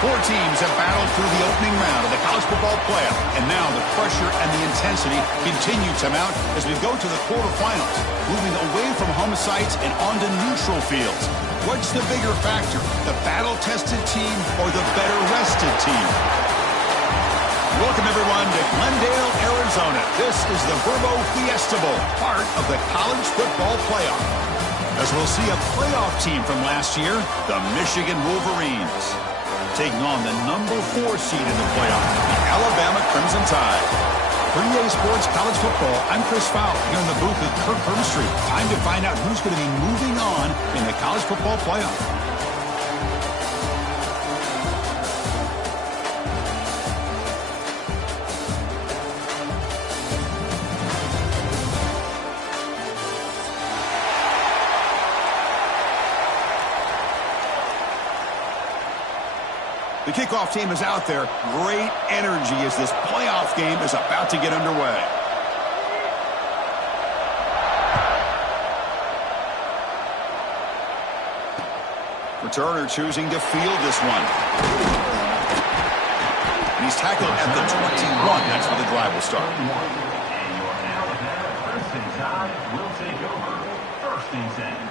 Four teams have battled through the opening round of the college football playoff, and now the pressure and the intensity continue to mount as we go to the quarterfinals, moving away from home sites and onto neutral fields. What's the bigger factor, the battle-tested team or the better-rested team? Welcome, everyone, to Glendale, Arizona. This is the Verbo Fiesta Bowl, part of the college football playoff. As we'll see a playoff team from last year, the Michigan Wolverines, taking on the number 4 seed in the playoff, the Alabama Crimson Tide. For EA Sports College Football, I'm Chris Fowler here in the booth with Kirk Herbstreit. Time to find out who's going to be moving on in the college football playoff. The kickoff team is out there. Great energy as this playoff game is about to get underway. Returner choosing to field this one. And he's tackled at the 21. That's where the drive will start. And your Alabama Crimson Tide will take over. First and 10.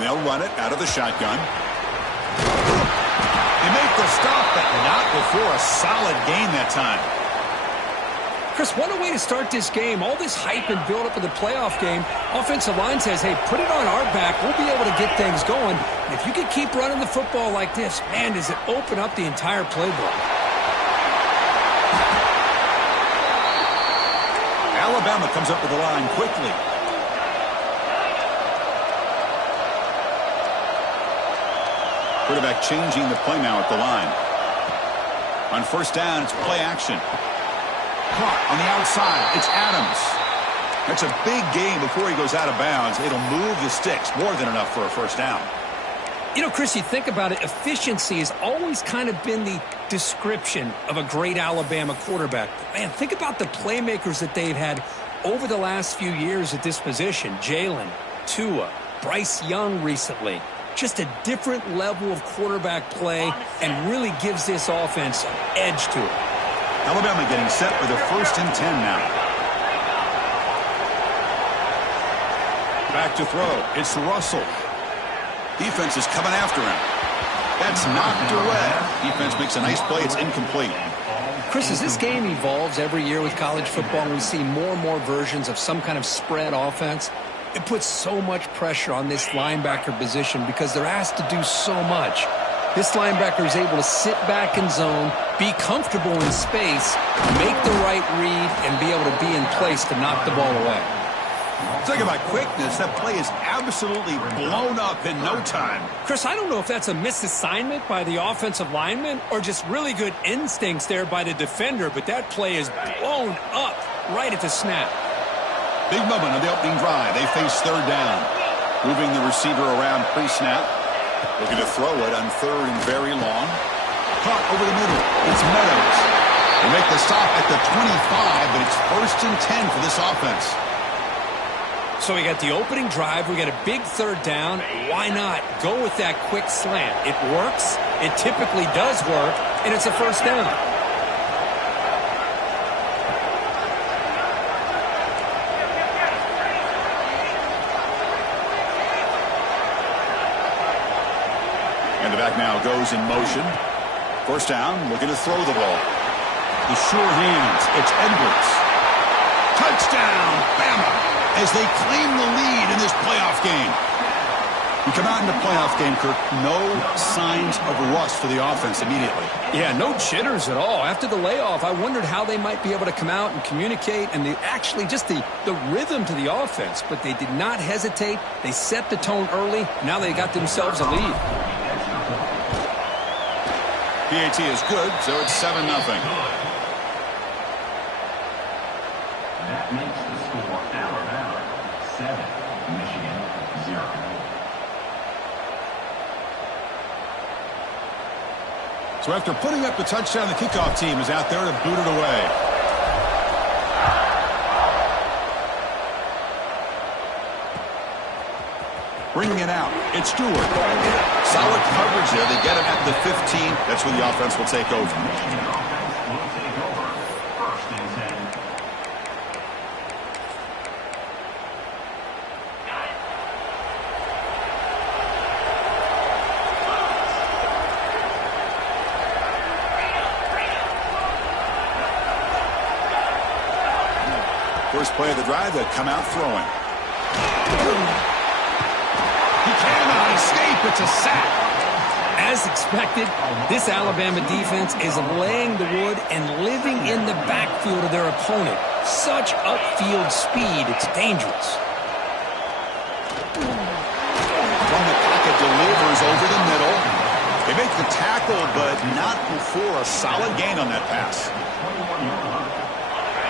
They'll run it out of the shotgun. They make the stop, but not before a solid gain that time. Chris, what a way to start this game. All this hype and build-up of the playoff game. Offensive line says, hey, put it on our back. We'll be able to get things going. And if you can keep running the football like this, man, does it open up the entire playbook. Alabama comes up with the line quickly. Quarterback changing the play now at the line. On first down, it's play action. Caught on the outside. It's Adams. That's a big gain before he goes out of bounds. It'll move the sticks. More than enough for a first down. You know, Chris, you think about it, efficiency has always kind of been the description of a great Alabama quarterback. But man, think about the playmakers that they've had over the last few years at this position. Jalen, Tua, Bryce Young recently. Just a different level of quarterback play and really gives this offense an edge to it. Alabama getting set for the first and 10 now. Back to throw. It's Russell. Defense is coming after him. That's knocked away. Defense makes a nice play. It's incomplete. Chris, as this game evolves every year with college football and we see more and more versions of some kind of spread offense, it puts so much pressure on this linebacker position because they're asked to do so much. This linebacker is able to sit back in zone, be comfortable in space, make the right read, and be able to be in place to knock the ball away. Talk about quickness. That play is absolutely blown up in no time. Chris, I don't know if that's a misassignment by the offensive lineman or just really good instincts there by the defender, but that play is blown up right at the snap. Big moment of the opening drive. They face third down. Moving the receiver around pre-snap. Looking to throw it on third and very long. Caught over the middle. It's Meadows. They make the stop at the 25, but it's first and 10 for this offense. So we got the opening drive. We got a big third down. Why not go with that quick slant? It works. It typically does work, and it's a first down. And the back now goes in motion. First down, looking to throw the ball. The sure hands, it's Edwards. Touchdown, Bama, as they claim the lead in this playoff game. You come out in the playoff game, Kirk, no signs of rust for the offense immediately. Yeah, no jitters at all. After the layoff, I wondered how they might be able to come out and communicate and actually just the rhythm to the offense. But they did not hesitate. They set the tone early. Now they got themselves a lead. PAT is good, so it's 7-0. That makes the score Alabama 7, Michigan 0. So after putting up the touchdown, the kickoff team is out there to boot it away. Bringing it out, it's Stewart. Solid coverage there. They get him at the 15. That's where the offense will take over. First and 10. First play of the drive, they come out throwing. He cannot escape. It's a sack. As expected, this Alabama defense is laying the wood and living in the backfield of their opponent. Such upfield speed, it's dangerous. From the pocket, delivers over the middle. They make the tackle, but not before a solid gain on that pass.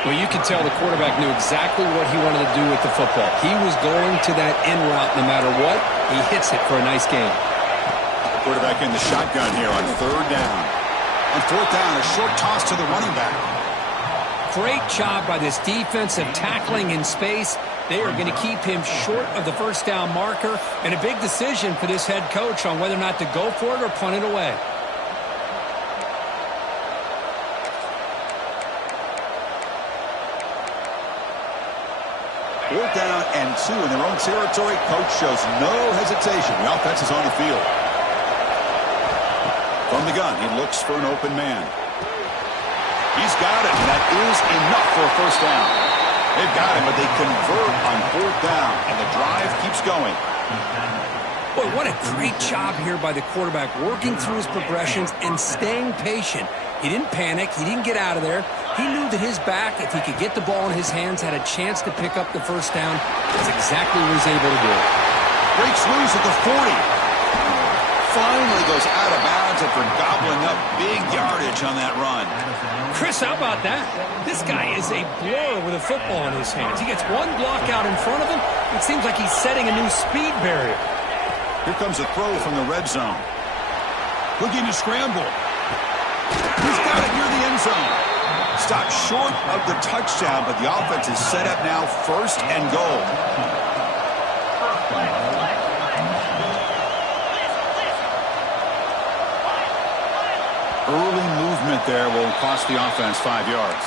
Well, you can tell the quarterback knew exactly what he wanted to do with the football. He was going to that in route no matter what. He hits it for a nice gain. Quarterback in the shotgun here on third down. On fourth down, a short toss to the running back. Great job by this defensive tackling in space. They are going to keep him short of the first down marker, and a big decision for this head coach on whether or not to go for it or punt it away. Fourth down and 2 in their own territory. Coach shows no hesitation. The offense is on the field. From the gun, he looks for an open man. He's got it, and that is enough for a first down. They've got him, but they convert on fourth down, and the drive keeps going. Boy, what a great job here by the quarterback, working through his progressions and staying patient. He didn't panic. He didn't get out of there. He knew that his back, if he could get the ball in his hands, had a chance to pick up the first down. That's exactly what he was able to do. Breaks loose at the 40. Finally goes out of bounds after gobbling up big yardage on that run. Chris, how about that? This guy is a blur with a football in his hands. He gets one block out in front of him. It seems like he's setting a new speed barrier. Here comes a throw from the red zone. Looking to scramble. He's got it near the end zone. Stopped short of the touchdown, but the offense is set up now first and goal. Early movement there will cost the offense 5 yards.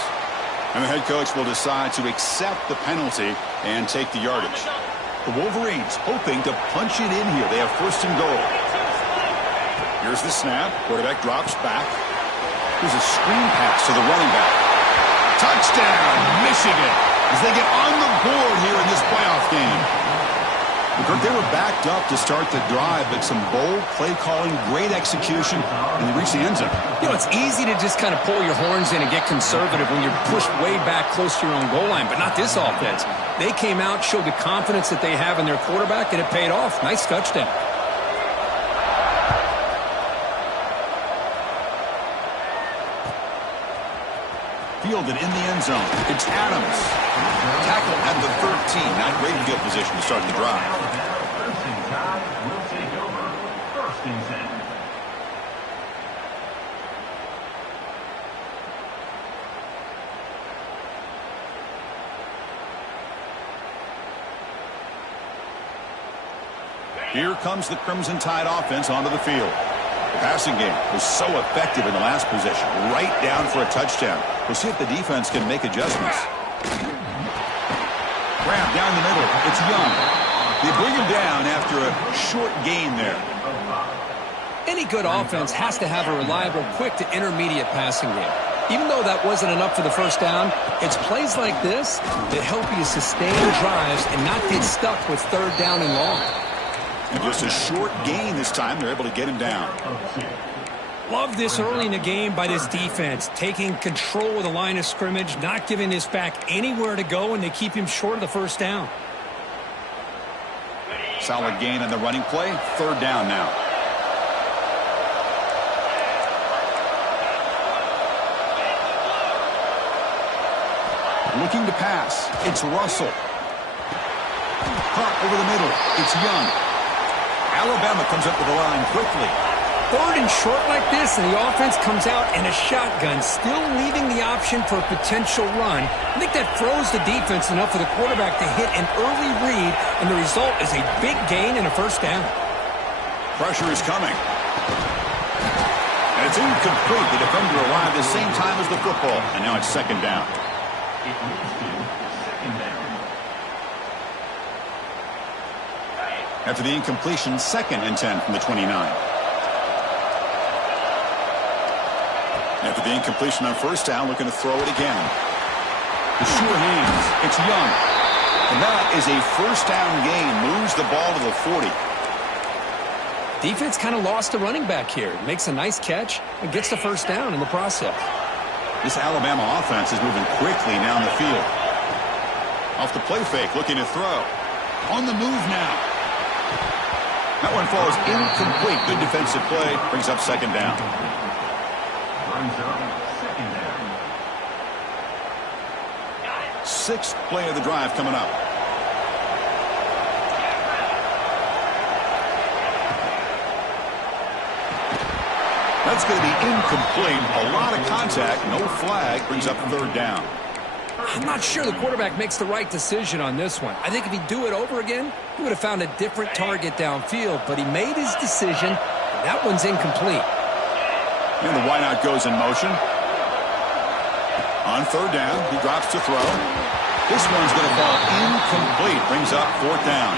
And the head coach will decide to accept the penalty and take the yardage. The Wolverines hoping to punch it in here. They have first and goal. Here's the snap. Quarterback drops back. Here's a screen pass to the running back. Touchdown, Michigan, as they get on the board here in this playoff game. They were backed up to start the drive, but some bold play calling, great execution, and they reach the end zone. You know, it's easy to just kind of pull your horns in and get conservative when you're pushed way back close to your own goal line, but not this offense. They came out, showed the confidence that they have in their quarterback, and it paid off. Nice touchdown. Fielded in the end zone. It's Adams. Tackle at the 13. Not great field position to start the drive. First and 10 will take over. First and 10. Here comes the Crimson Tide offense onto the field. The passing game was so effective in the last possession, right down for a touchdown. We'll see if the defense can make adjustments. Grab down the middle. It's Young. They bring him down after a short gain there. Any good offense has to have a reliable, quick to intermediate passing game. Even though that wasn't enough for the first down, it's plays like this that help you sustain drives and not get stuck with third down and long. And just a short gain this time. They're able to get him down. Love this early in the game by this defense, taking control of the line of scrimmage, not giving this back anywhere to go, and they keep him short of the first down. Solid gain on the running play. Third down now. Looking to pass. It's Russell. Caught over the middle. It's Young. Alabama comes up to the line quickly. Third and short like this, and the offense comes out in a shotgun, still leaving the option for a potential run. I think that throws the defense enough for the quarterback to hit an early read, and the result is a big gain and a first down. Pressure is coming. And it's incomplete. The defender arrived the same time as the football, and now it's second down. It moves to second down. After the incompletion, 2nd and 10 from the 29. After the incompletion on first down, looking to throw it again. The sure hands. It's Young. And that is a first down gain. Moves the ball to the 40. Defense kind of lost the running back here. Makes a nice catch and gets the first down in the process. This Alabama offense is moving quickly down the field. Off the play fake, looking to throw. On the move now. That one falls incomplete. Good defensive play. Brings up second down. Brings up second down. 6th play of the drive coming up. That's going to be incomplete. A lot of contact. No flag. Brings up third down. I'm not sure the quarterback makes the right decision on this one. I think if he'd do it over again, he would have found a different target downfield. But he made his decision, and that one's incomplete. And the wideout goes in motion. On third down, he drops to throw. This one's going to fall incomplete. Brings up fourth down.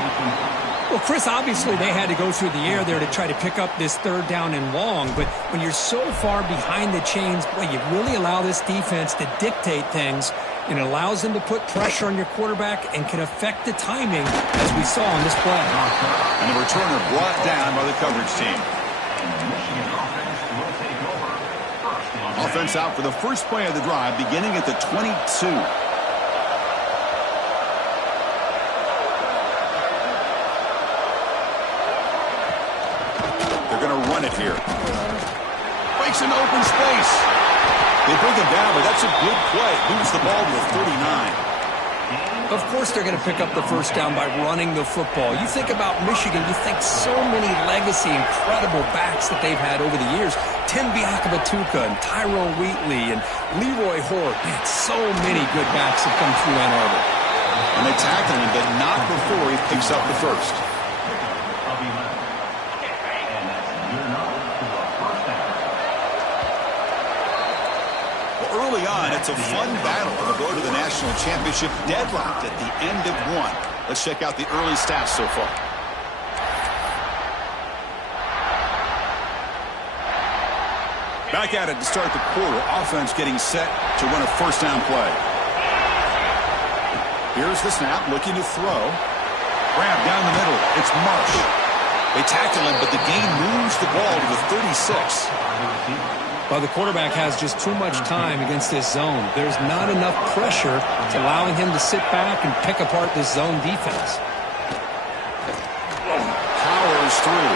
Well, Chris, obviously they had to go through the air there to try to pick up this third down and long. But when you're so far behind the chains, boy, you really allow this defense to dictate things. And it allows them to put pressure on your quarterback and can affect the timing, as we saw on this play. And the returner brought down by the coverage team. Michigan offense will take over. First and 10. Offense out for the first play of the drive, beginning at the 22. They're going to run it here. Breaks into open space. They bring him down, but that's a good play. Moves the ball to the 39. Of course they're going to pick up the first down by running the football. You think about Michigan, you think so many legacy, incredible backs that they've had over the years. Tim Biakabatuka and Tyrone Wheatley and Leroy Hort. Man, so many good backs have come through Ann Arbor. And they tackle him, but not before he picks up the first. Of 11. And that's good enough for a first down. Early on, it's a fun battle on the road to the national championship, deadlocked at the end of one. Let's check out the early stats so far. Back at it to start the quarter. Offense getting set to run a first down play. Here's the snap, looking to throw. Grab down the middle. It's Marsh. They tackle him, but the gain moves the ball to the 36. Well, the quarterback has just too much time against this zone. There's not enough pressure to allowing him to sit back and pick apart this zone defense. Powers through.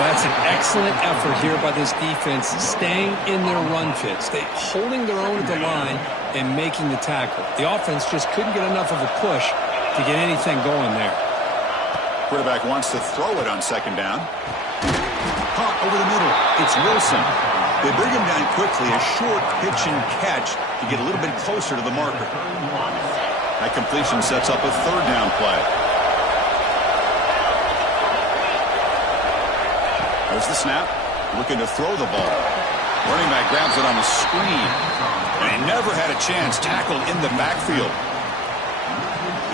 Well, that's an excellent effort here by this defense, staying in their run fits. They holding their own at the line and making the tackle. The offense just couldn't get enough of a push to get anything going there. Quarterback wants to throw it on second down. Caught over the middle. It's Wilson. They bring him down quickly, a short pitch and catch to get a little bit closer to the marker. That completion sets up a third down play. There's the snap, looking to throw the ball. Running back grabs it on the screen, and he never had a chance, tackled in the backfield.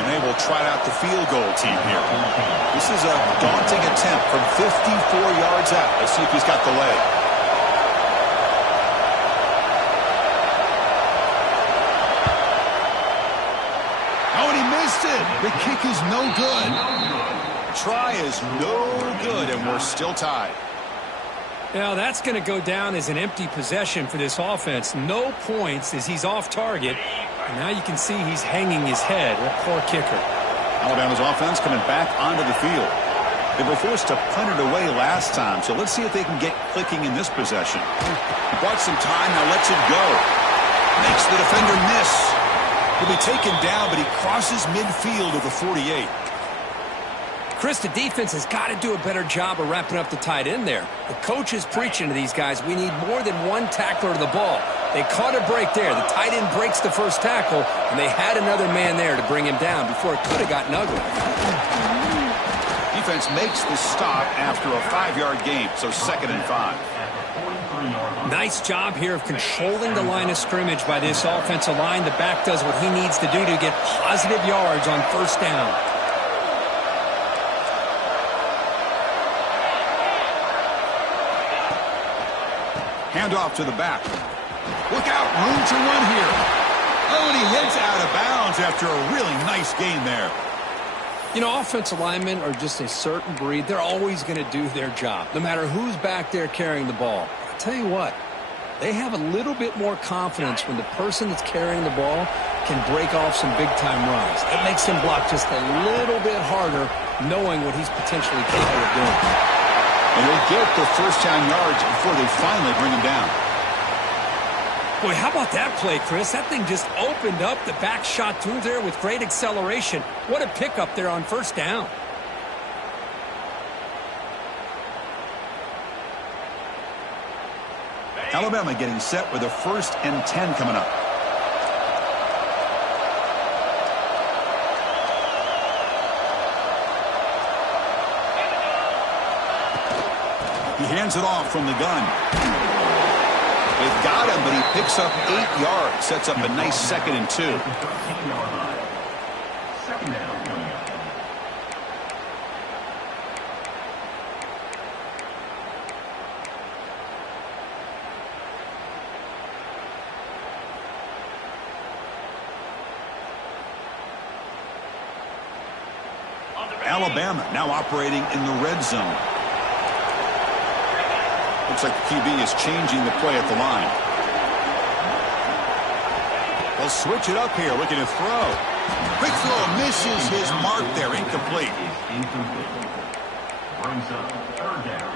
And they will try out the field goal team here. This is a daunting attempt from 54 yards out. Let's see if he's got the leg. The kick is no good. try is no good, and we're still tied. Now, that's going to go down as an empty possession for this offense. No points as he's off target. And now you can see he's hanging his head. What poor kicker. Alabama's offense coming back onto the field. They were forced to punt it away last time, so let's see if they can get clicking in this possession. He bought some time, now lets it go. Makes the defender miss. He'll be taken down, but he crosses midfield of the 48. Chris, the defense has got to do a better job of wrapping up the tight end there. The coach is preaching to these guys, we need more than one tackler to the ball. They caught a break there. The tight end breaks the first tackle, and they had another man there to bring him down before it could have gotten ugly. Defense makes the stop after a 5-yard gain, so 2nd and 5. Nice job here of controlling the line of scrimmage by this offensive line. The back does what he needs to do to get positive yards on first down. Handoff to the back. Look out, room to run here. Oh, and he heads out of bounds after a really nice gain there. You know, offensive linemen are just a certain breed. They're always going to do their job, no matter who's back there carrying the ball. I'll tell you what, they have a little bit more confidence when the person that's carrying the ball can break off some big-time runs. It makes him block just a little bit harder, knowing what he's potentially capable of doing. And he'll get the first down yards before they finally bring him down. Boy, how about that play, Chris? That thing just opened up. The back shot through there with great acceleration. What a pickup there on first down. Alabama getting set with a 1st and 10 coming up. He hands it off from the gun. They've got him, but he picks up 8 yards. Sets up a nice 2nd and 2. Alabama now operating in the red zone. Looks like the QB is changing the play at the line. They'll switch it up here, looking to throw. Quick throw, misses his mark there, incomplete. Brings up 3rd down.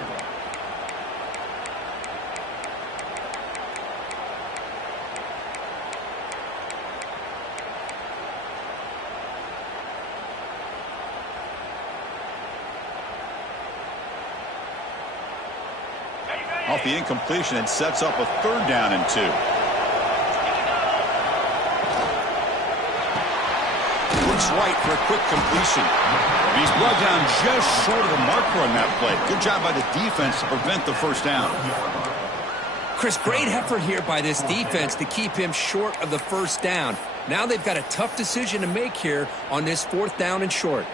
Off the incompletion, it sets up a 3rd down and 2. Looks right for a quick completion. He's brought down just short of the marker on that play. Good job by the defense to prevent the first down. Chris, great effort here by this defense to keep him short of the first down. Now they've got a tough decision to make here on this 4th down and short.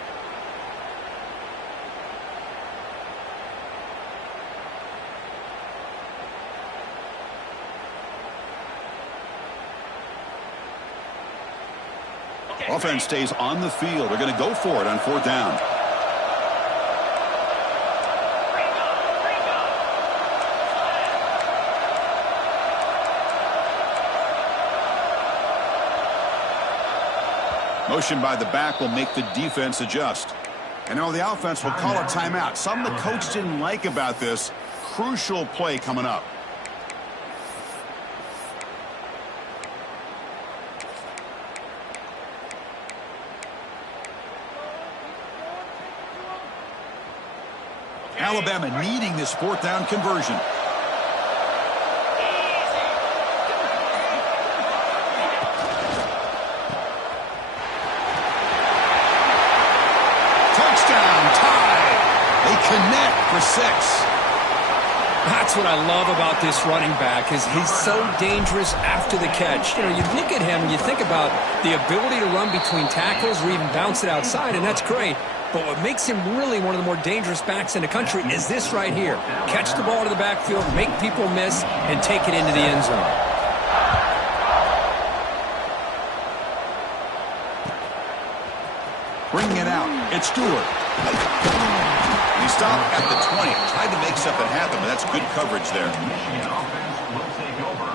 Offense stays on the field. They're going to go for it on 4th down. Motion by the back will make the defense adjust. And now the offense will call a timeout. Something the coach didn't like about this. Crucial play coming up. Alabama needing this 4th down conversion. Touchdown, tie. They connect for 6. That's what I love about this running back is he's so dangerous after the catch. You know, you look at him and you think about the ability to run between tackles or even bounce it outside, and that's great. But what makes him really one of the more dangerous backs in the country is this right here. Catch the ball to the backfield, make people miss, and take it into the end zone. Bringing it out, it's Stewart. He stopped at the 20. Tried to make something happen, but that's good coverage there. Michigan offense will take over.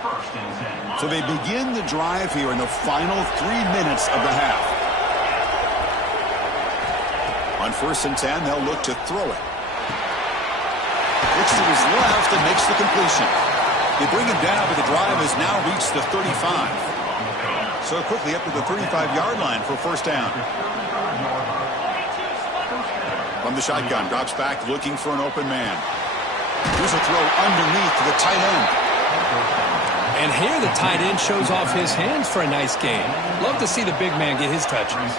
First and 10. So they begin the drive here in the final 3 minutes of the half. On first and 10, they'll look to throw it. Looks to his left and makes the completion. They bring him down, but the drive has now reached the 35. So quickly up to the 35-yard line for first down. From the shotgun, drops back looking for an open man. Here's a throw underneath to the tight end. And here the tight end shows off his hands for a nice game. Love to see the big man get his touches.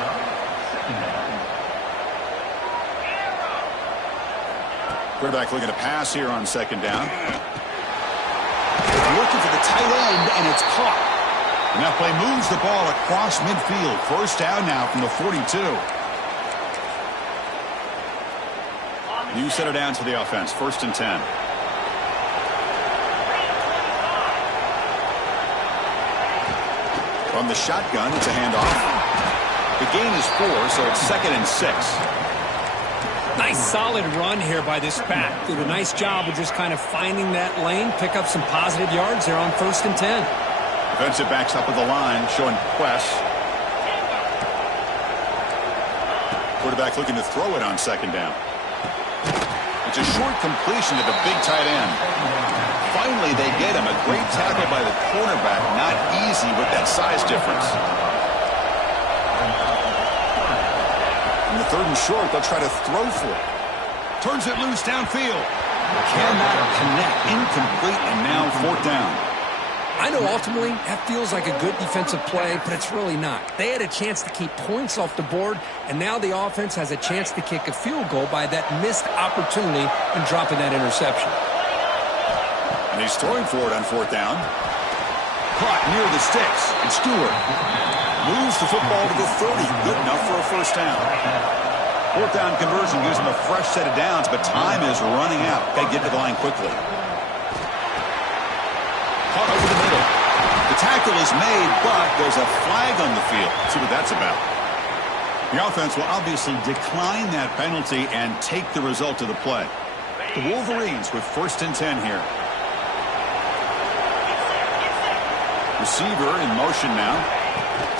Quarterback looking to pass here on second down. Looking for the tight end, and it's caught. And that play moves the ball across midfield. First down now from the 42. New set of downs for the offense. First and 10. From the shotgun, it's a handoff. The gain is 4, so it's second and 6. Nice solid run here by this back. Did a nice job of just kind of finding that lane, pick up some positive yards there on first and 10. Defensive backs up at the line, showing press. Quarterback looking to throw it on second down. It's a short completion to the big tight end. Finally, they get him. A great tackle by the cornerback. Not easy with that size difference. In the third and short, they'll try to throw for it. Turns it loose downfield. Cannot connect. Incomplete, and now fourth down. I know ultimately that feels like a good defensive play, but it's really not. They had a chance to keep points off the board, and now the offense has a chance to kick a field goal by that missed opportunity and dropping that interception. And he's throwing for it on fourth down. Caught near the sticks. And Stewart moves the football to the 30. Good enough for a first down. Fourth down conversion gives him a fresh set of downs, but time is running out. Got to get to the line quickly. Caught over the middle. The tackle is made, but there's a flag on the field. Let's see what that's about. The offense will obviously decline that penalty and take the result of the play. The Wolverines with first and 10 here. Receiver in motion now.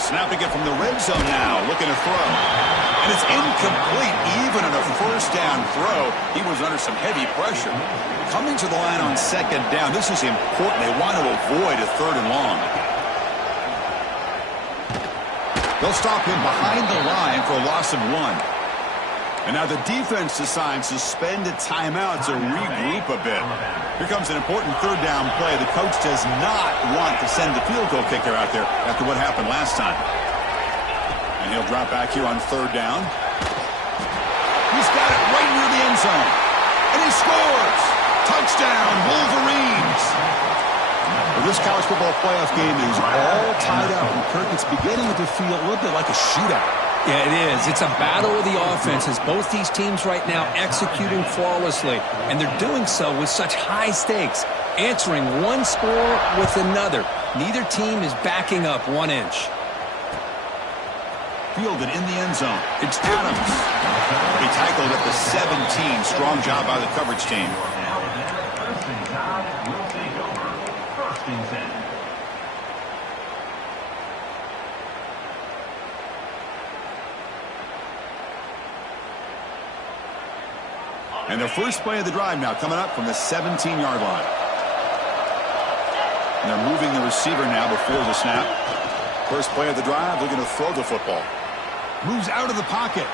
Snapping it from the red zone now. Looking to throw. And it's incomplete. Even on a first down throw, he was under some heavy pressure. Coming to the line on second down. This is important. They want to avoid a third and long. They'll stop him behind the line for a loss of 1. And now the defense decides to spend a timeout to regroup a bit. Here comes an important third down play. The coach does not want to send the field goal kicker out there after what happened last time. And he'll drop back here on third down. He's got it right near the end zone. And he scores! Touchdown, Wolverines! Well, this college football playoff game is all tied up. And Kirk, it's beginning to feel a little bit like a shootout. Yeah, it is. It's a battle of the offenses. Both these teams right now executing flawlessly, and they're doing so with such high stakes, answering one score with another. Neither team is backing up 1 inch. Fielded in the end zone. It's Adams. He tackled at the 17. Strong job by the coverage team. And the first play of the drive now coming up from the 17-yard line. And they're moving the receiver now before the snap. First play of the drive, looking to throw the football. Moves out of the pocket,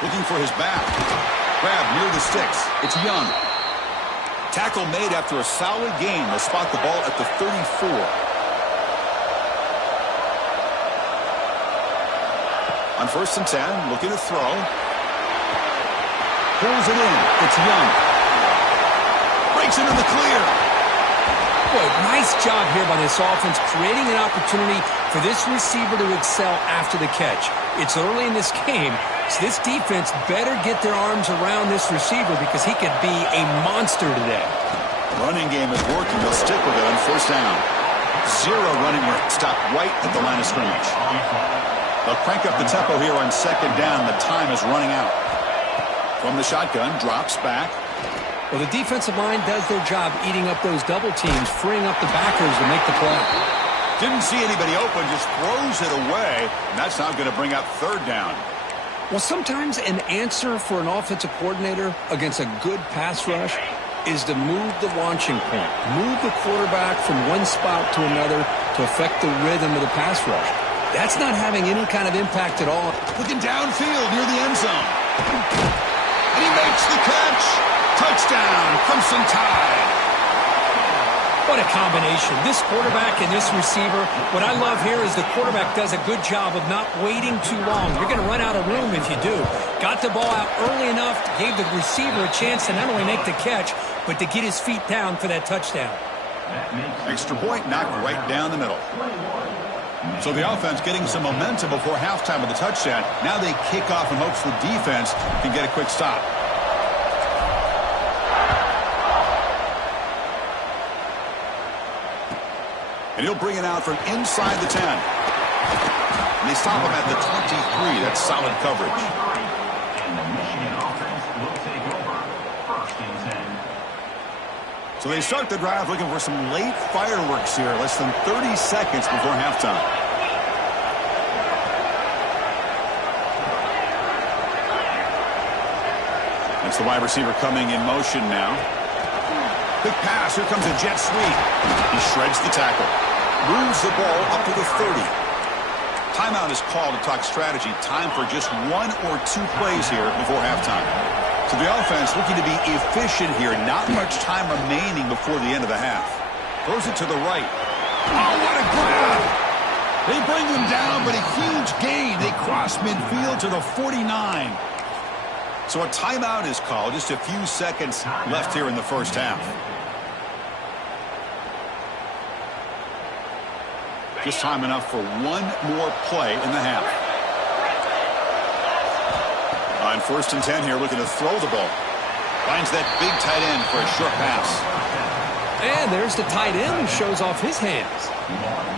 looking for his back. Grab near the sticks. It's Young. Tackle made after a solid gain. They'll spot the ball at the 34. On first and 10, looking to throw. Pulls it in. It's Young. Breaks into the clear. Boy, nice job here by this offense, creating an opportunity for this receiver to excel after the catch. It's early in this game, so this defense better get their arms around this receiver because he could be a monster today. Running game is working. They'll stick with it on first down. 0 running work. Stop right at the line of scrimmage. They'll crank up the tempo here on second down. The time is running out. From the shotgun, drops back. Well, the defensive line does their job eating up those double teams, freeing up the backers to make the play. Didn't see anybody open, just throws it away. And that's not going to bring up third down. Well, sometimes an answer for an offensive coordinator against a good pass rush is to move the launching point, move the quarterback from one spot to another to affect the rhythm of the pass rush. That's not having any kind of impact at all. Looking downfield near the end zone. And he makes the catch. Touchdown, Crimson Tide. What a combination. This quarterback and this receiver. What I love here is the quarterback does a good job of not waiting too long. You're going to run out of room if you do. Got the ball out early enough, gave the receiver a chance to not only make the catch, but to get his feet down for that touchdown. Extra point knocked right down the middle. So the offense getting some momentum before halftime with the touchdown. Now they kick off in hopes the defense can get a quick stop. And he'll bring it out from inside the 10. And they stop him at the 23. That's solid coverage. And the Michigan offense will take over. First and 10. So they start the drive looking for some late fireworks here. Less than 30 seconds before halftime. That's the wide receiver coming in motion now. Quick pass. Here comes a jet sweep. He shreds the tackle. Moves the ball up to the 30. Timeout is called to talk strategy. Time for just one or two plays here before halftime. So the offense looking to be efficient here. Not much time remaining before the end of the half. Throws it to the right. Oh, what a grab! They bring them down, but a huge gain. They cross midfield to the 49. So a timeout is called. Just a few seconds left here in the first half. Just time enough for one more play in the half. On first and 10 here, looking to throw the ball. Finds that big tight end for a short pass. And there's the tight end who shows off his hands.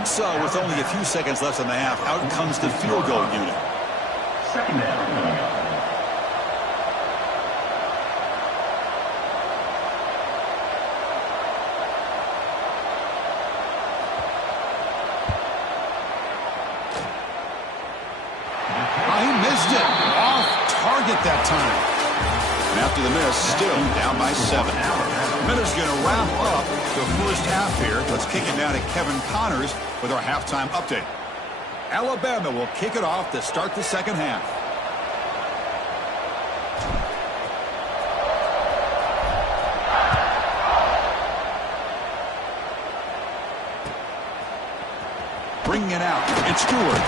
So with only a few seconds left in the half, out comes the field goal unit. Second down. That time. And after the miss, still down by 7. Miller's going to wrap up the first half here. Let's kick it down to Kevin Connors with our halftime update. Alabama will kick it off to start the second half. Bringing it out. It's Stewart.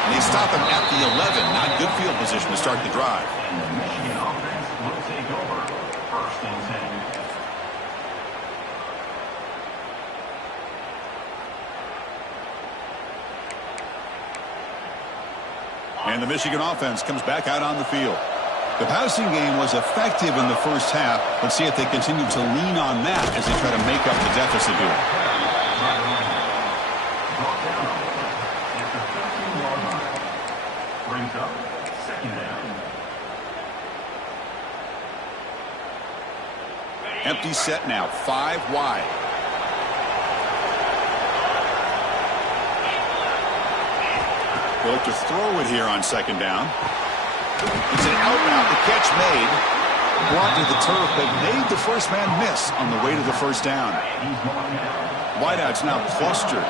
And they stop him at the 11. Not good field position to start the drive. And the Michigan offense will take over. First and 10. And the Michigan offense comes back out on the field. The passing game was effective in the first half. Let's see if they continue to lean on that as they try to make up the deficit here. Brings up second down. Empty set now, 5 wide. They look to throw it here on second down. It's an out route. The catch made. Brought to the turf, but made the first man miss on the way to the first down. Wideouts now clustered.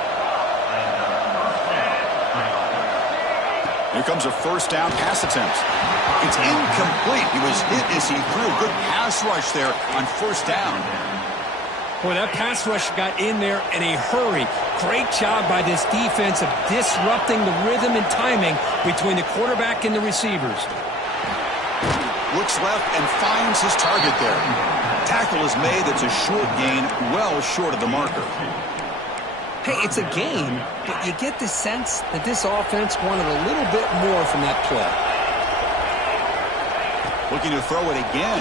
Here comes a first down pass attempt. It's incomplete. He was hit as he threw. Good pass rush there on first down. Boy, that pass rush got in there in a hurry. Great job by this defense of disrupting the rhythm and timing between the quarterback and the receivers. Looks left and finds his target there. Tackle is made. It's a short gain, well short of the marker. Hey, it's a game, but you get the sense that this offense wanted a little bit more from that play. Looking to throw it again.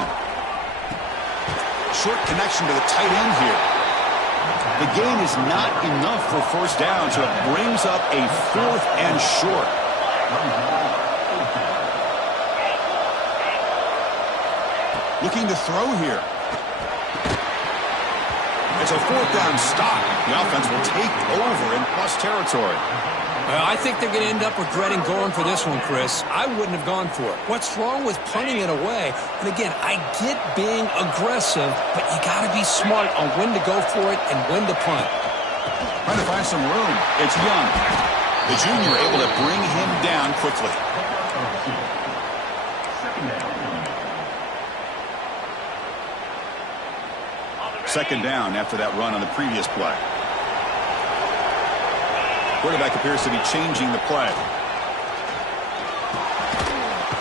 Short connection to the tight end here. The gain is not enough for first down, so it brings up a 4th and short. Looking to throw here. It's a fourth down stop. The offense will take over in plus territory. Well, I think they're going to end up regretting going for this one, Chris. I wouldn't have gone for it. What's wrong with punting it away? And again, I get being aggressive, but you got to be smart on when to go for it and when to punt. Trying to find some room. It's Young. The junior able to bring him down quickly. Second down after that run on the previous play. Quarterback appears to be changing the play.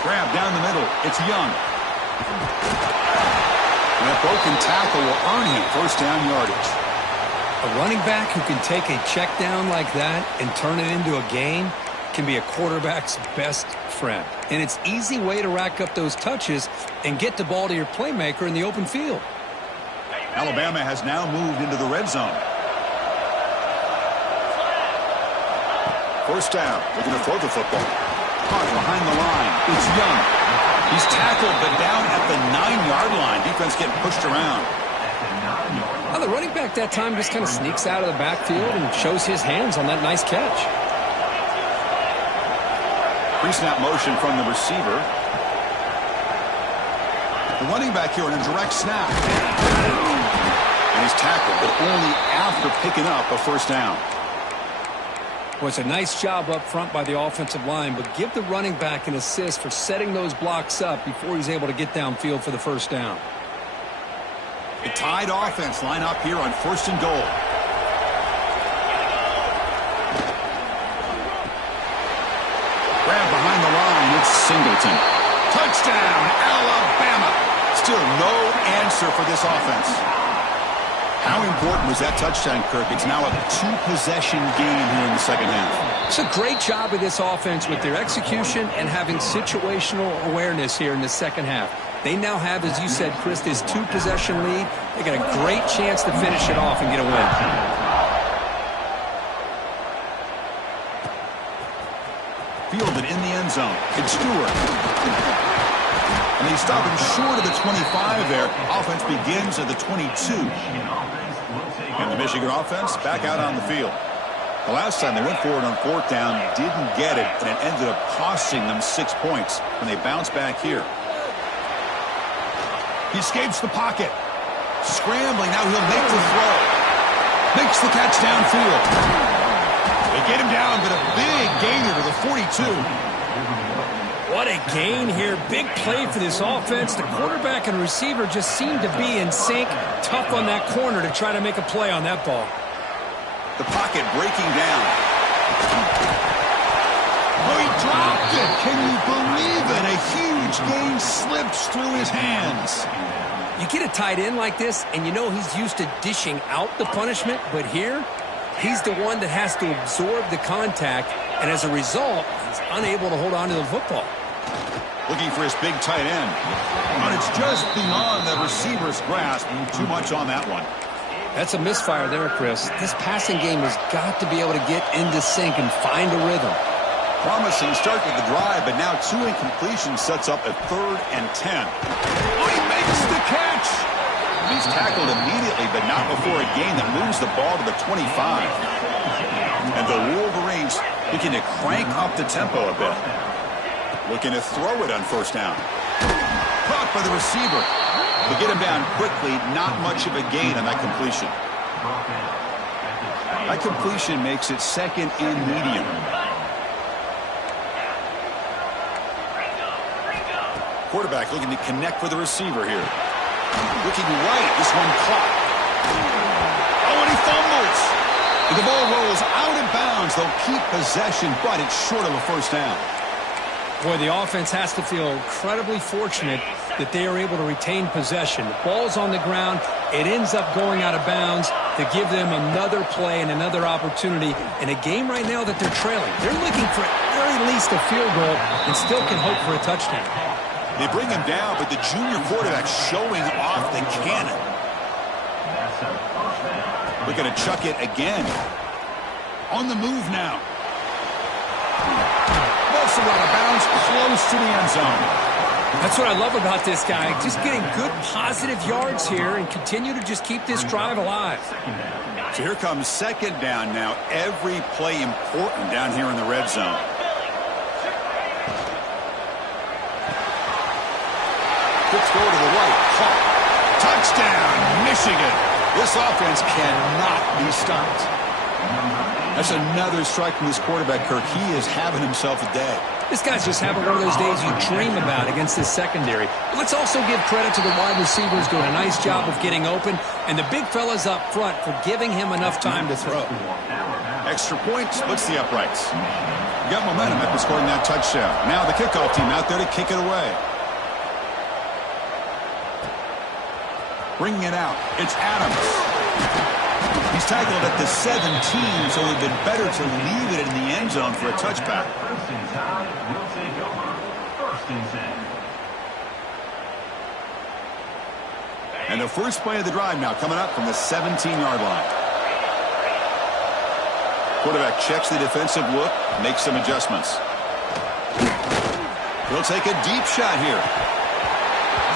Grab down the middle. It's Young. And a broken tackle will earn him first down yardage. A running back who can take a check down like that and turn it into a gain can be a quarterback's best friend. And it's an easy way to rack up those touches and get the ball to your playmaker in the open field. Alabama has now moved into the red zone. First down, looking to throw the football. Caught behind the line. It's Young. He's tackled, but down at the 9-yard line. Defense getting pushed around. Well, the running back that time just kind of sneaks out of the backfield and shows his hands on that nice catch. Pre-snap motion from the receiver. The running back here in a direct snap. And he's tackled, but only after picking up a first down. Well, it's a nice job up front by the offensive line, but give the running back an assist for setting those blocks up before he's able to get downfield for the first down. The tied offense line up here on first and goal. Grab behind the line. It's Singleton. Touchdown, Alabama. Still no answer for this offense. How important was that touchdown, Kirk? It's now a 2-possession game here in the second half. It's a great job of this offense with their execution and having situational awareness here in the second half. They now have, as you said, Chris, this 2-possession lead. They got a great chance to finish it off and get a win. Fielded in the end zone. It's Stewart. And they stop him short of the 25 there. Offense begins at the 22. And the Michigan offense back out on the field. The last time they went forward on fourth down, didn't get it, and it ended up costing them 6 points when they bounced back here. He escapes the pocket. Scrambling, now he'll make the throw. Makes the catch downfield. They get him down, but a big gainer to the 42. What a gain here. Big play for this offense. The quarterback and receiver just seem to be in sync. Tough on that corner to try to make a play on that ball. The pocket breaking down. Oh, he dropped it. Can you believe it? A huge gain slips through his hands. You get a tight end like this, and you know he's used to dishing out the punishment, but here, he's the one that has to absorb the contact, and as a result, he's unable to hold on to the football. Looking for his big tight end. And it's just beyond the receiver's grasp. Too much on that one. That's a misfire there, Chris. This passing game has got to be able to get into sync and find a rhythm. Promising start with the drive, but now 2 incompletions sets up a 3rd and 10. Oh, he makes the catch! He's tackled immediately, but not before a gain that moves the ball to the 25. And the Wolverines looking to crank up the tempo a bit. Looking to throw it on first down. Caught by the receiver. To get him down quickly, not much of a gain on that completion. That completion makes it 2nd and medium. Quarterback looking to connect with the receiver here. Looking right, this one caught. Oh, and he fumbles. The ball rolls out of bounds. They'll keep possession, but it's short of a first down. Boy, the offense has to feel incredibly fortunate that they are able to retain possession. The ball's on the ground. It ends up going out of bounds to give them another play and another opportunity in a game right now that they're trailing. They're looking for at very least a field goal and still can hope for a touchdown. They bring him down, but the junior quarterback showing off the cannon. We're going to chuck it again. On the move now. Most of out of bounds, close to the end zone. That's what I love about this guy. Just getting good, positive yards here and continue to just keep this drive alive. So here comes second down now. Every play important down here in the red zone. Quick throw to the right. Caught. Touchdown, Michigan. This offense cannot be stopped. That's another strike from this quarterback, Kirk. He is having himself a day. This guy's just having one of those days you dream about against this secondary. But let's also give credit to the wide receivers doing a nice job of getting open, and the big fellas up front for giving him enough time to throw. Extra point splits the uprights. You got momentum after scoring that touchdown. Now the kickoff team out there to kick it away. Bringing it out. It's Adams. He's tackled at the 17, so it would have been better to leave it in the end zone for a touchback. First and 10 will take over. First and 10. And the first play of the drive now coming up from the 17-yard line. Quarterback checks the defensive look, makes some adjustments. He'll take a deep shot here.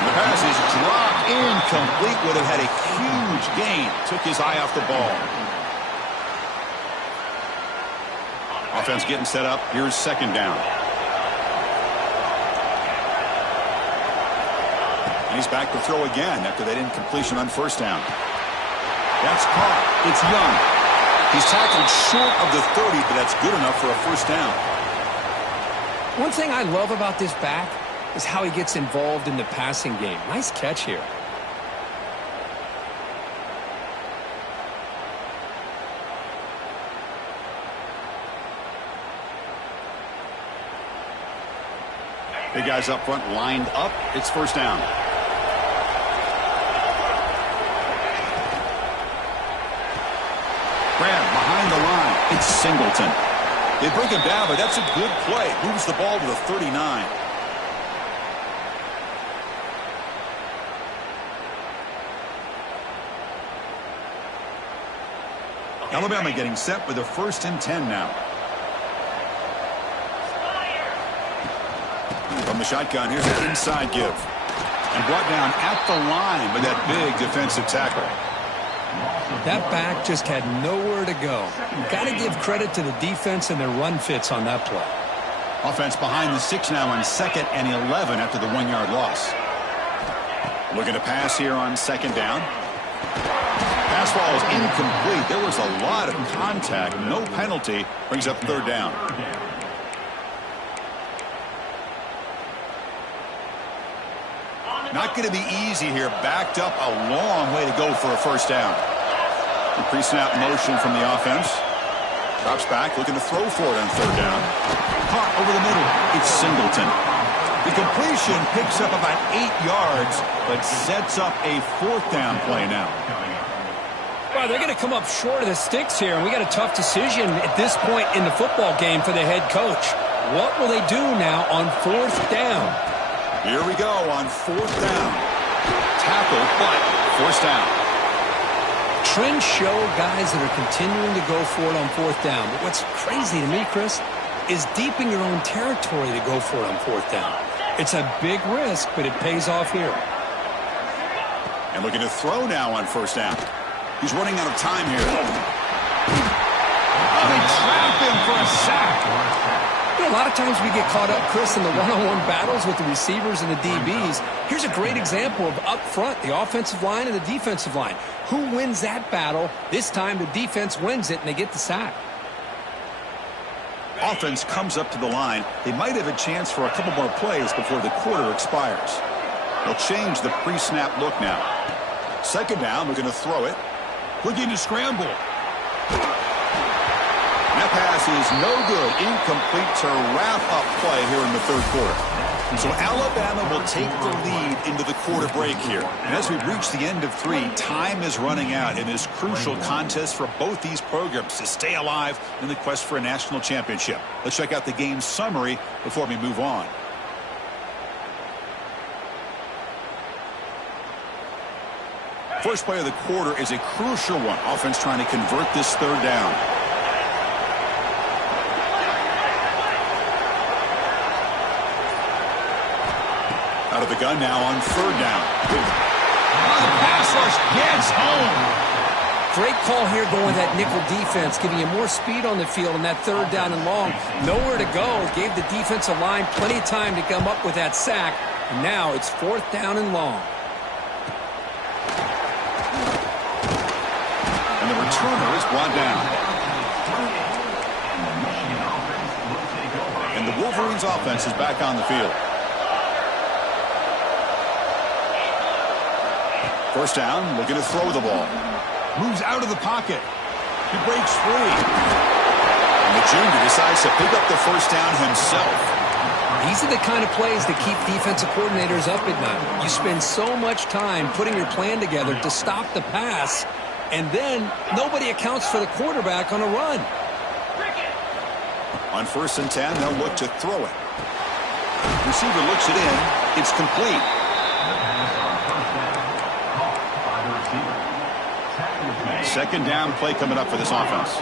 The pass is dropped incomplete. Would have had a huge gain. Took his eye off the ball. Offense getting set up. Here's second down. And he's back to throw again after that incompletion on first down. That's caught. It's Young. He's tackled short of the 30, but that's good enough for a first down. One thing I love about this back is how he gets involved in the passing game. Nice catch here. Big guys up front lined up. It's first down. Grab behind the line. It's Singleton. They bring him down, but that's a good play. Moves the ball to the 39. Alabama getting set with a first and 10 now. From the shotgun, here's an inside give. And brought down at the line with that big defensive tackle. That back just had nowhere to go. Got to give credit to the defense and their run fits on that play. Offense behind the 6 now on second and 11 after the 1-yard loss. Looking to pass here on second down. Pass ball is incomplete. There was a lot of contact. No penalty. Brings up third down. Not going to be easy here. Backed up a long way to go for a first down. The pre-snap motion from the offense. Drops back, looking to throw for it on third down. Caught over the middle. It's Singleton. The completion picks up about 8 yards, but sets up a fourth down play now. Well, they're going to come up short of the sticks here, and we got a tough decision at this point in the football game for the head coach. What will they do now on fourth down? Here we go on fourth down. Tackle, but first down. Trends show guys that are continuing to go for it on fourth down. But what's crazy to me, Chris, is deep in your own territory to go for it on fourth down. It's a big risk, but it pays off here. And looking to throw now on first down. He's running out of time here. Oh, they trap him for a sack. You know, a lot of times we get caught up, Chris, in the one-on-one battles with the receivers and the DBs. Here's a great example of up front, the offensive line and the defensive line. Who wins that battle? This time the defense wins it, and they get the sack. Offense comes up to the line. They might have a chance for a couple more plays before the quarter expires. They'll change the pre-snap look now. Second down, looking to throw it. Looking to scramble. That pass is no good. Incomplete to wrap up play here in the third quarter. So Alabama will take the lead into the quarter break here. And as we reach the end of 3, time is running out in this crucial contest for both these programs to stay alive in the quest for a national championship. Let's check out the game summary before we move on. First play of the quarter is a crucial one. Offense trying to convert this third down. Out of the gun now on third down. Oh, the pass rush gets home. Great call here going with that nickel defense, giving you more speed on the field on that third down and long. Nowhere to go. Gave the defensive line plenty of time to come up with that sack. And now it's fourth down and long. And the returner is brought down. And the Wolverines offense is back on the field. First down, looking to throw the ball. Moves out of the pocket. He breaks free. And the junior decides to pick up the first down himself. These are the kind of plays that keep defensive coordinators up at night. You spend so much time putting your plan together to stop the pass, and then nobody accounts for the quarterback on a run. On 1st and 10, they'll look to throw it. Receiver looks it in. It's complete. Second down play coming up for this offense.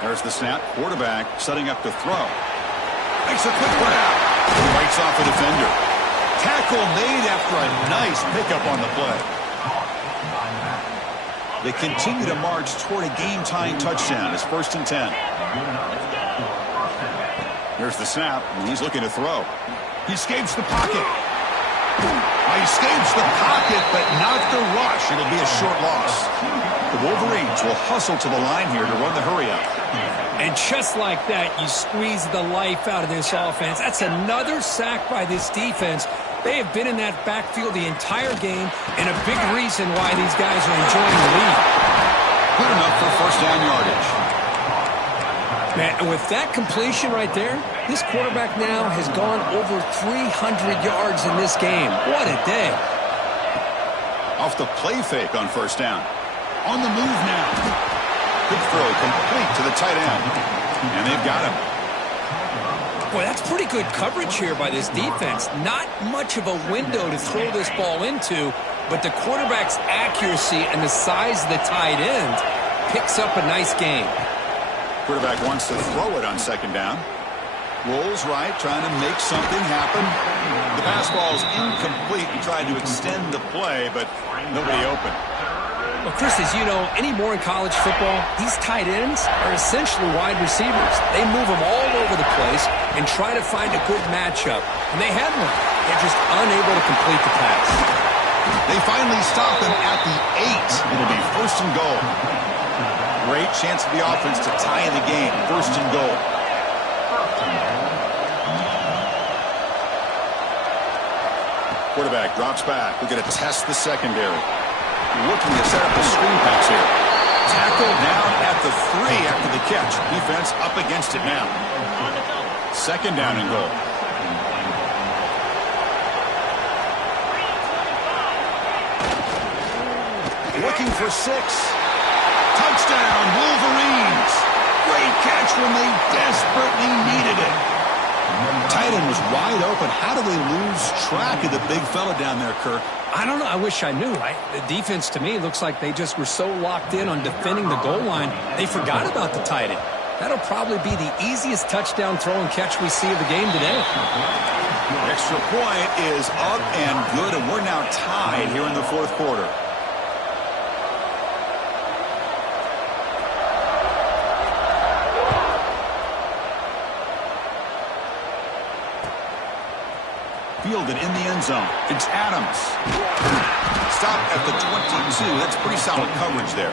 There's the snap. Quarterback setting up to throw. Makes a quick grab. Breaks off a defender. Tackle made after a nice pickup on the play. They continue to march toward a game-tying touchdown. It's 1st and 10. Here's the snap. And he's looking to throw. He escapes the pocket. He escapes the pocket, but not the rush. It'll be a short loss. The Wolverines will hustle to the line here to run the hurry-up. And just like that, you squeeze the life out of this offense. That's another sack by this defense. They have been in that backfield the entire game, and a big reason why these guys are enjoying the lead. Good enough for first down yardage. Man, and with that completion right there, this quarterback now has gone over 300 yards in this game. What a day. Off the play fake on first down. On the move now. Good throw, complete to the tight end. And they've got him. Boy, that's pretty good coverage here by this defense. Not much of a window to throw this ball into, but the quarterback's accuracy and the size of the tight end picks up a nice game. Quarterback wants to throw it on second down. Rolls right, trying to make something happen. The pass ball's incomplete. He tried to extend the play, but nobody open. Well, Chris, as you know, anymore in college football, these tight ends are essentially wide receivers. They move them all over the place and try to find a good matchup. And they had one. They're just unable to complete the pass. They finally stop him at the 8. It'll be 1st and goal. Great chance for the offense to tie the game. 1st and goal. Quarterback drops back. We're going to test the secondary. Looking to set up the screen pass here. Tackled down at the 3 after the catch. Defense up against it now. Second down and goal. Looking for 6. Touchdown, Wolverines. Great catch when they desperately needed it. Tight end was wide open. How do they lose track of the big fella down there, Kirk? I don't know. I wish I knew. The defense, to me, looks like they just were so locked in on defending the goal line, they forgot about the tight end. That'll probably be the easiest touchdown throw and catch we see of the game today. Extra point is up and good, and we're now tied here in the 4th quarter. Fielded in the end zone. It's Adams. Stop at the 22. That's pretty solid coverage there.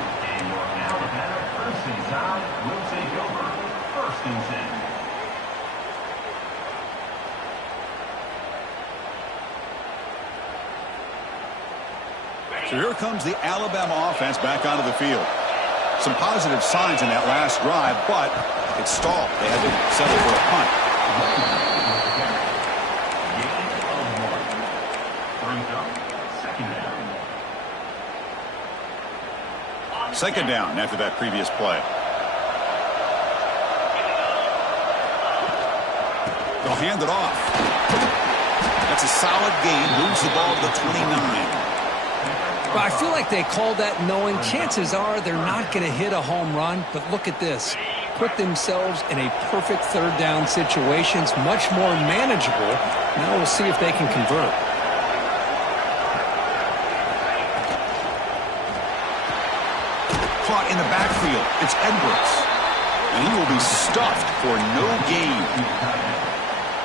So here comes the Alabama offense back onto the field. Some positive signs in that last drive, but it stalled. They had to settle for a punt. Second down after that previous play. They'll hand it off. That's a solid gain. Moves the ball to the 29. Well, I feel like they called that knowing chances are they're not going to hit a home run, but look at this. put themselves in a perfect third down situations, much more manageable. Now we'll see if they can convert. Caught in the backfield. It's Edwards. And he will be stuffed for no gain.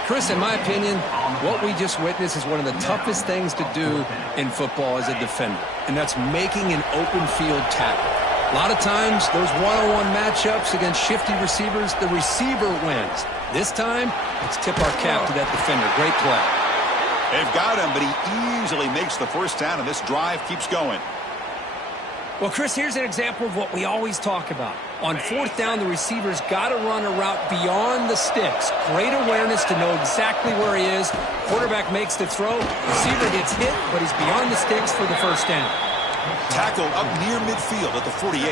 Chris, in my opinion, what we just witnessed is one of the toughest things to do in football as a defender, and that's making an open field tackle. A lot of times, those one-on-one matchups against shifty receivers, the receiver wins. This time, let's tip our cap to that defender. Great play. They've got him, but he easily makes the first down, and this drive keeps going. Well, Chris, here's an example of what we always talk about. On fourth down, the receiver's got to run a route beyond the sticks. Great awareness to know exactly where he is. Quarterback makes the throw. Receiver gets hit, but he's beyond the sticks for the first down. Tackle up near midfield at the 48.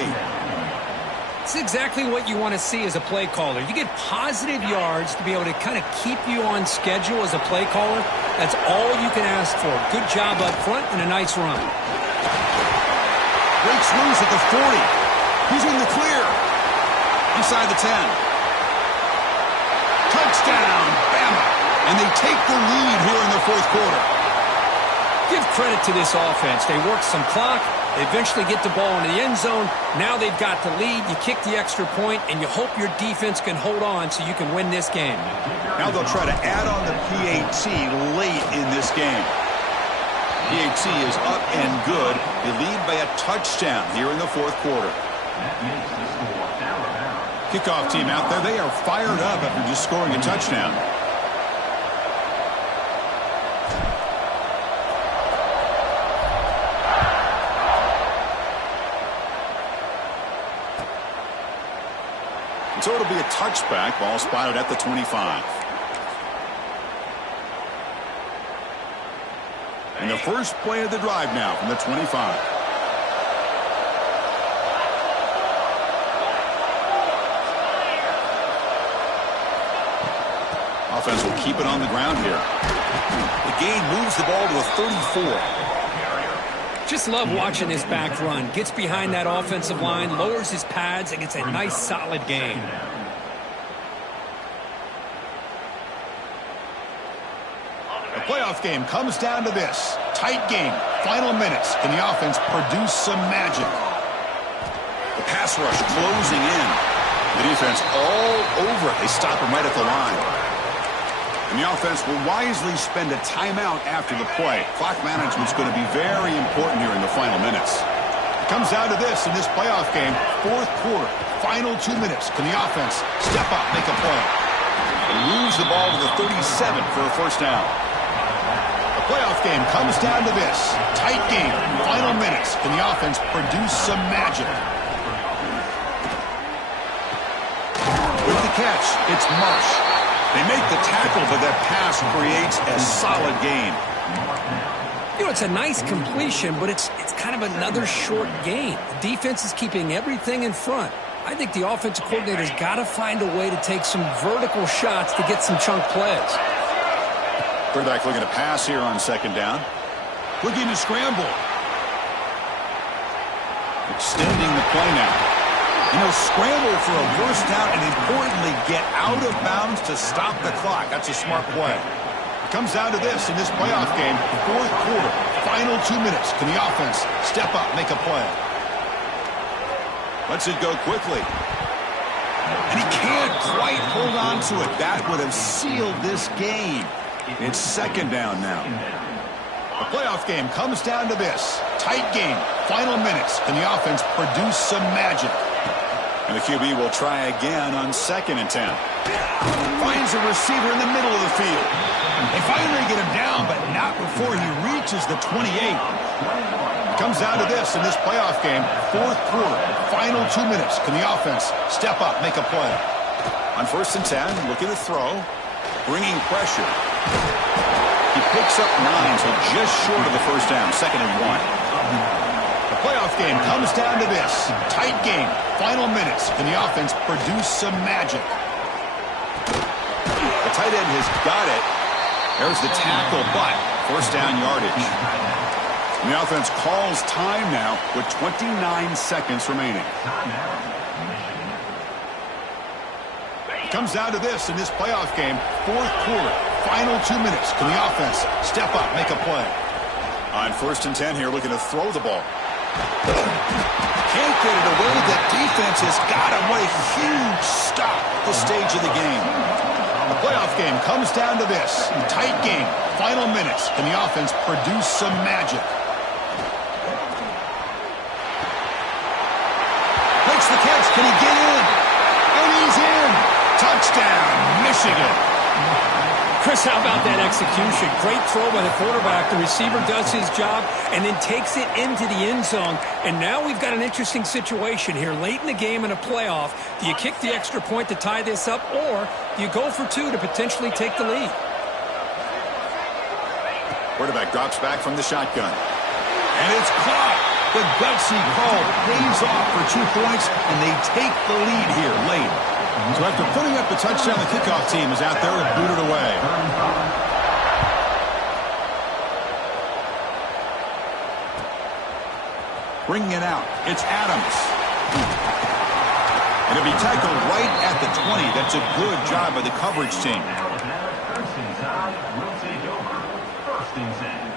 It's exactly what you want to see as a play caller. You get positive yards to be able to kind of keep you on schedule as a play caller. That's all you can ask for. Good job up front and a nice run. Breaks loose at the 40. He's in the clear. Inside the 10. Touchdown, Bama. And they take the lead here in the fourth quarter. Give credit to this offense. They work some clock. They eventually get the ball into the end zone. Now they've got the lead. You kick the extra point, and you hope your defense can hold on so you can win this game. Now they'll try to add on the PAT late in this game. PAT is up and good. They lead by a touchdown here in the fourth quarter. Kickoff team out there. They are fired up after just scoring a touchdown. So it'll be a touchback. Ball spotted at the 25. And the first play of the drive now from the 25. Offense will keep it on the ground here. The gain moves the ball to the 34. Just love watching this back run. Gets behind that offensive line, lowers his pads, and gets a nice solid gain. The playoff game comes down to this. Tight game. Final minutes. Can the offense produce some magic? The pass rush closing in. The defense all over it. They stop him right at the line. And the offense will wisely spend a timeout after the play. Clock management's going to be very important here in the final minutes. It comes down to this in this playoff game. Fourth quarter. Final 2 minutes. Can the offense step up, make a play? And moves the ball to the 37 for a first down. Playoff game comes down to this. Tight game. Final minutes. Can the offense produce some magic? With the catch, it's Marsh. They make the tackle, but that pass creates a solid gain. You know, it's a nice completion, but it's kind of another short gain. The defense is keeping everything in front. I think the offensive coordinator's got to find a way to take some vertical shots to get some chunk plays. Quarterback looking to pass here on second down. Looking to scramble. Extending the play now. Scramble for a first down and importantly get out of bounds to stop the clock. That's a smart play. It comes down to this in this playoff game. Fourth quarter. Final 2 minutes. Can the offense step up, make a play? Lets it go quickly. And he can't quite hold on to it. That would have sealed this game. It's second down now. The playoff game comes down to this. Tight game. Final minutes. Can the offense produce some magic? And the QB will try again on 2nd and 10. Finds a receiver in the middle of the field. They finally get him down, but not before he reaches the 28. It comes down to this in this playoff game. Fourth quarter. Final 2 minutes. Can the offense step up, make a play? On 1st and 10, looking to throw. Bringing pressure. He picks up 9, so just short of the first down. 2nd and 1. The playoff game comes down to this. Tight game. Final minutes. Can the offense produce some magic? The tight end has got it. There's the tackle, but first down yardage. And the offense calls time now with 29 seconds remaining. Comes down to this in this playoff game. Fourth quarter, final 2 minutes. Can the offense step up, make a play? On 1st and 10 here, looking to throw the ball. Can't get it away. The defense has got him. What a huge stop at this stage of the game. The playoff game comes down to this. Tight game, final minutes. Can the offense produce some magic? Makes the catch. Can he get in? And he's in. Touchdown, Michigan. Chris, how about that execution? Great throw by the quarterback. The receiver does his job and then takes it into the end zone. And now we've got an interesting situation here. Late in the game in a playoff, do you kick the extra point to tie this up, or do you go for 2 to potentially take the lead? Quarterback drops back from the shotgun. And it's caught. The gutsy call pays off for 2 points, and they take the lead here late. So after putting up the touchdown, the kickoff team is out there to boot it away. Bringing it out, it's Adams. And it'll be tackled right at the 20. That's a good job by the coverage team. Now with that, 1st and 10 will take over. 1st and 10.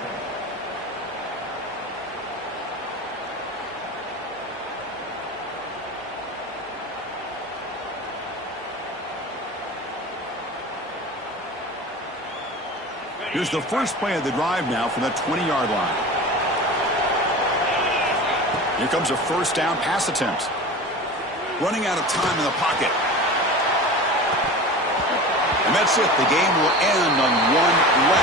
Here's the first play of the drive now from the 20-yard line. Here comes a 1st down pass attempt. Running out of time in the pocket. And that's it. The game will end on one last.